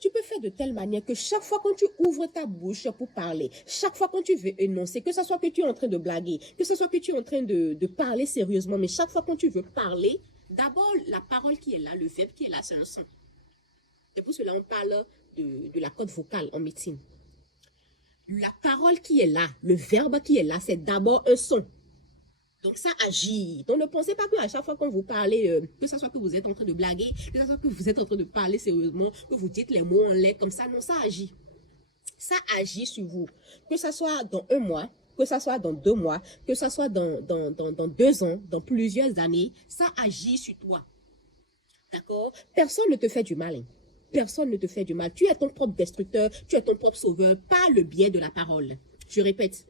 tu peux faire de telle manière que chaque fois quand tu ouvres ta bouche pour parler, chaque fois quand tu veux énoncer, que ce soit que tu es en train de blaguer, que ce soit que tu es en train de parler sérieusement, mais chaque fois quand tu veux parler, d'abord, la parole qui est là, le verbe qui est là, c'est un son. C'est pour cela qu'on parle de la corde vocale en médecine. La parole qui est là, le verbe qui est là, c'est d'abord un son. Donc, ça agit. Donc, ne pensez pas qu'à chaque fois quand vous parlez, que ce soit que vous êtes en train de blaguer, que ce soit que vous êtes en train de parler sérieusement, que vous dites les mots en l'air comme ça. Non, ça agit. Ça agit sur vous. Que ce soit dans un mois, que ce soit dans 2 mois, que ce soit dans 2 ans, dans plusieurs années, ça agit sur toi. D'accord? Personne ne te fait du mal. Hein. Personne ne te fait du mal. Tu es ton propre destructeur, tu es ton propre sauveur par le biais de la parole. Je répète.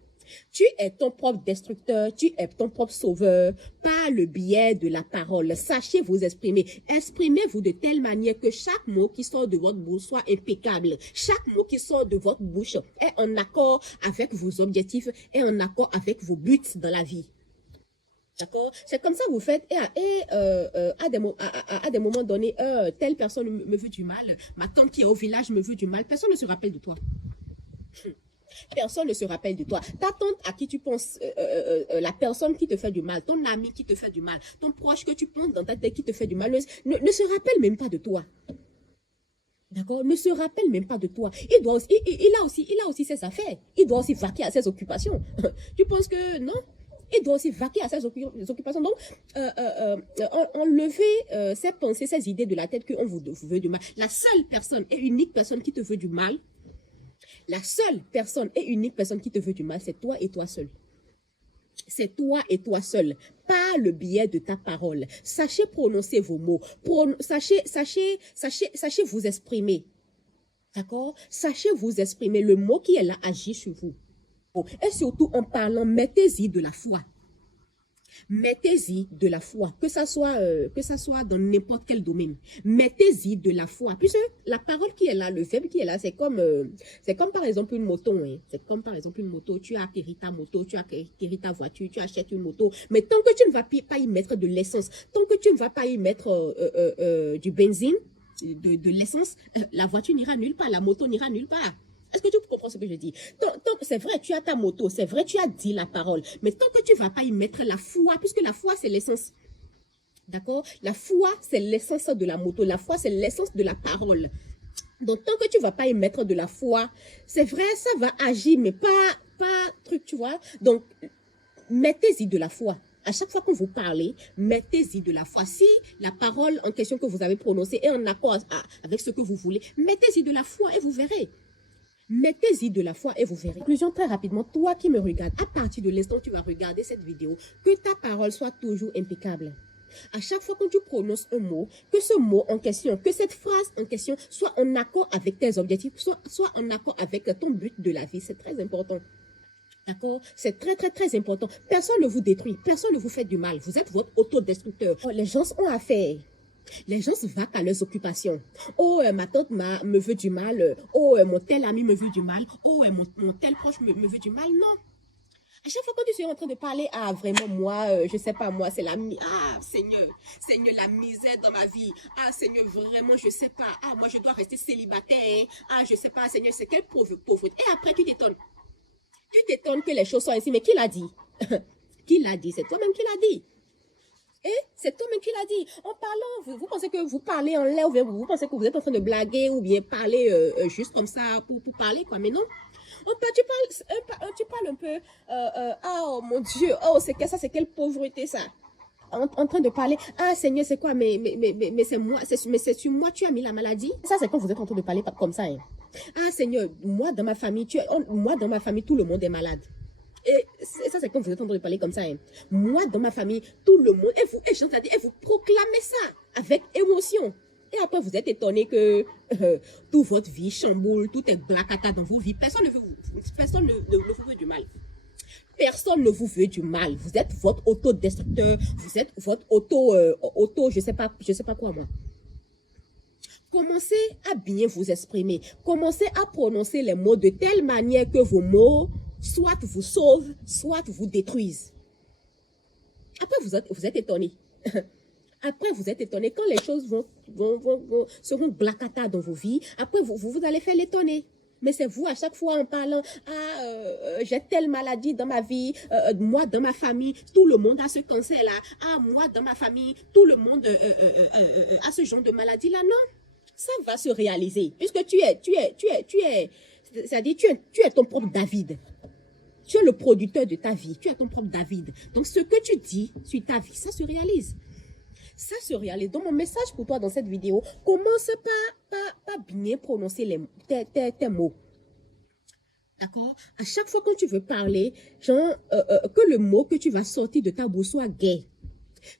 Tu es ton propre destructeur, tu es ton propre sauveur par le biais de la parole. Sachez vous exprimer. Exprimez-vous de telle manière que chaque mot qui sort de votre bouche soit impeccable. Chaque mot qui sort de votre bouche est en accord avec vos objectifs, est en accord avec vos buts dans la vie. D'accord? C'est comme ça que vous faites. Et à des moments donnés, telle personne me veut du mal. Ma tante qui est au village me veut du mal. Personne ne se rappelle de toi. Personne ne se rappelle de toi. Ta tante à qui tu penses, la personne qui te fait du mal, ton ami qui te fait du mal, ton proche que tu penses dans ta tête qui te fait du mal, ne se rappelle même pas de toi. D'accord? Ne se rappelle même pas de toi. Il a aussi ses affaires. Il doit aussi vaquer à ses occupations. Tu penses que non? Il doit aussi vaquer à ses occupations. Donc, enlever ces pensées, ces idées de la tête qu'on vous veut du mal. La seule personne et unique personne qui te veut du mal, la seule personne et unique personne qui te veut du mal, c'est toi et toi seul. C'est toi et toi seul, par le biais de ta parole. Sachez prononcer vos mots. Sachez vous exprimer. D'accord? Sachez vous exprimer. Le mot qui est là agit sur vous. Et surtout en parlant, mettez-y de la foi. Mettez-y de la foi, que ça soit dans n'importe quel domaine. Mettez-y de la foi. Puisque la parole qui est là, le verbe qui est là, c'est comme par exemple une moto. Hein. C'est comme par exemple une moto. Tu as acquéri ta moto, tu as acquéri ta voiture, tu achètes une moto. Mais tant que tu ne vas pas y mettre de l'essence, tant que tu ne vas pas y mettre du benzine, de l'essence, la voiture n'ira nulle part, la moto n'ira nulle part. Est-ce que tu comprends ce que je dis? C'est vrai, tu as ta moto, c'est vrai, tu as dit la parole, mais tant que tu ne vas pas y mettre la foi, puisque la foi, c'est l'essence. D'accord? La foi, c'est l'essence de la moto. La foi, c'est l'essence de la parole. Donc, tant que tu ne vas pas y mettre de la foi, c'est vrai, ça va agir, mais pas truc, tu vois. Donc, mettez-y de la foi. À chaque fois que vous parlez, mettez-y de la foi. Si la parole en question que vous avez prononcée est en accord avec ce que vous voulez, mettez-y de la foi et vous verrez. Mettez-y de la foi et vous verrez. Conclusion très rapidement, toi qui me regardes, à partir de l'instant où tu vas regarder cette vidéo, que ta parole soit toujours impeccable. À chaque fois que tu prononces un mot, que ce mot en question, que cette phrase en question soit en accord avec tes objectifs, soit en accord avec ton but de la vie. C'est très important. D'accord? C'est très, très, très important. Personne ne vous détruit. Personne ne vous fait du mal. Vous êtes votre autodestructeur. Les gens ont affaire. Les gens se vaquent à leurs occupations. Oh, ma tante me veut du mal. Oh, mon tel ami me veut du mal. Oh, mon tel proche me veut du mal. Non. À chaque fois que tu es en train de parler, ah, vraiment, moi, je sais pas, moi, c'est Seigneur, la misère dans ma vie. Ah, Seigneur, vraiment, je sais pas. Ah, moi, je dois rester célibataire. Hein. Ah, je sais pas, Seigneur, c'est quelle pauvreté. Et après, tu t'étonnes. Tu t'étonnes que les choses soient ainsi. Mais qui l'a dit? Qui l'a dit? C'est toi-même qui l'a dit. Et c'est toi-même qui l'a dit. En parlant, vous pensez que vous parlez en l'air, ou bien vous pensez que vous êtes en train de blaguer, ou bien parler juste comme ça pour parler, quoi. Mais non. Tu parles un peu, oh mon Dieu, oh, c'est que ça, c'est quelle pauvreté ça. En train de parler, ah Seigneur, c'est quoi, mais c'est moi, mais c'est sur moi, tu as mis la maladie. Ça, c'est quand vous êtes en train de parler comme ça. Hein. Ah Seigneur, moi dans ma famille, tout le monde est malade. Et ça, c'est quand vous êtes en train de parler comme ça. Hein. Moi, dans ma famille, tout le monde, et vous proclamez ça avec émotion. Et après, vous êtes étonné que toute votre vie chamboule, tout est blacata dans vos vies. Personne ne vous veut du mal. Personne ne vous veut du mal. Vous êtes votre autodestructeur. Vous êtes votre je sais pas quoi, moi. Commencez à bien vous exprimer. Commencez à prononcer les mots de telle manière que vos mots soit vous sauvent, soit vous détruisent. Après, vous êtes étonné. Après, vous êtes étonné. Quand les choses seront blacata dans vos vies, après, vous allez faire l'étonner. Mais c'est vous, à chaque fois, en parlant, j'ai telle maladie dans ma vie, moi, dans ma famille, tout le monde a ce cancer-là. Ah, moi, dans ma famille, tout le monde a ce genre de maladie-là. Non, ça va se réaliser. Puisque c'est-à-dire, tu es ton propre David. Tu es le producteur de ta vie. Tu es ton propre David. Donc, ce que tu dis sur ta vie, ça se réalise. Ça se réalise. Donc, mon message pour toi dans cette vidéo, commence par bien prononcer tes mots. D'accord? À chaque fois que tu veux parler, genre, que le mot que tu vas sortir de ta bouche soit gai.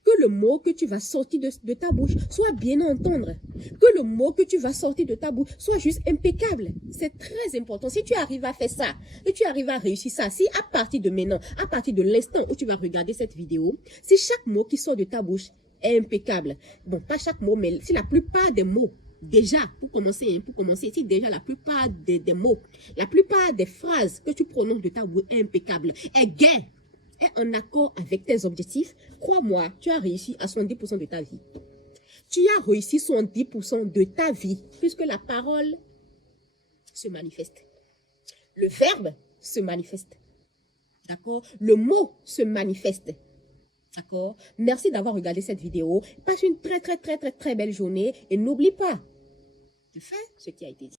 Que le mot que tu vas sortir de ta bouche soit bien à entendre. Que le mot que tu vas sortir de ta bouche soit juste impeccable. C'est très important. Si tu arrives à faire ça, si tu arrives à réussir ça, si à partir de maintenant, à partir de l'instant où tu vas regarder cette vidéo, si chaque mot qui sort de ta bouche est impeccable, bon, pas chaque mot, mais si la plupart des mots, déjà, pour commencer, si déjà la plupart des mots, la plupart des phrases que tu prononces de ta bouche est impeccable, est gaie, est en accord avec tes objectifs, crois-moi, tu as réussi à 70% de ta vie. Tu as réussi 70% de ta vie, puisque la parole se manifeste. Le verbe se manifeste. D'accord? Le mot se manifeste. D'accord? Merci d'avoir regardé cette vidéo. Passe une très belle journée et n'oublie pas de faire ce qui a été dit.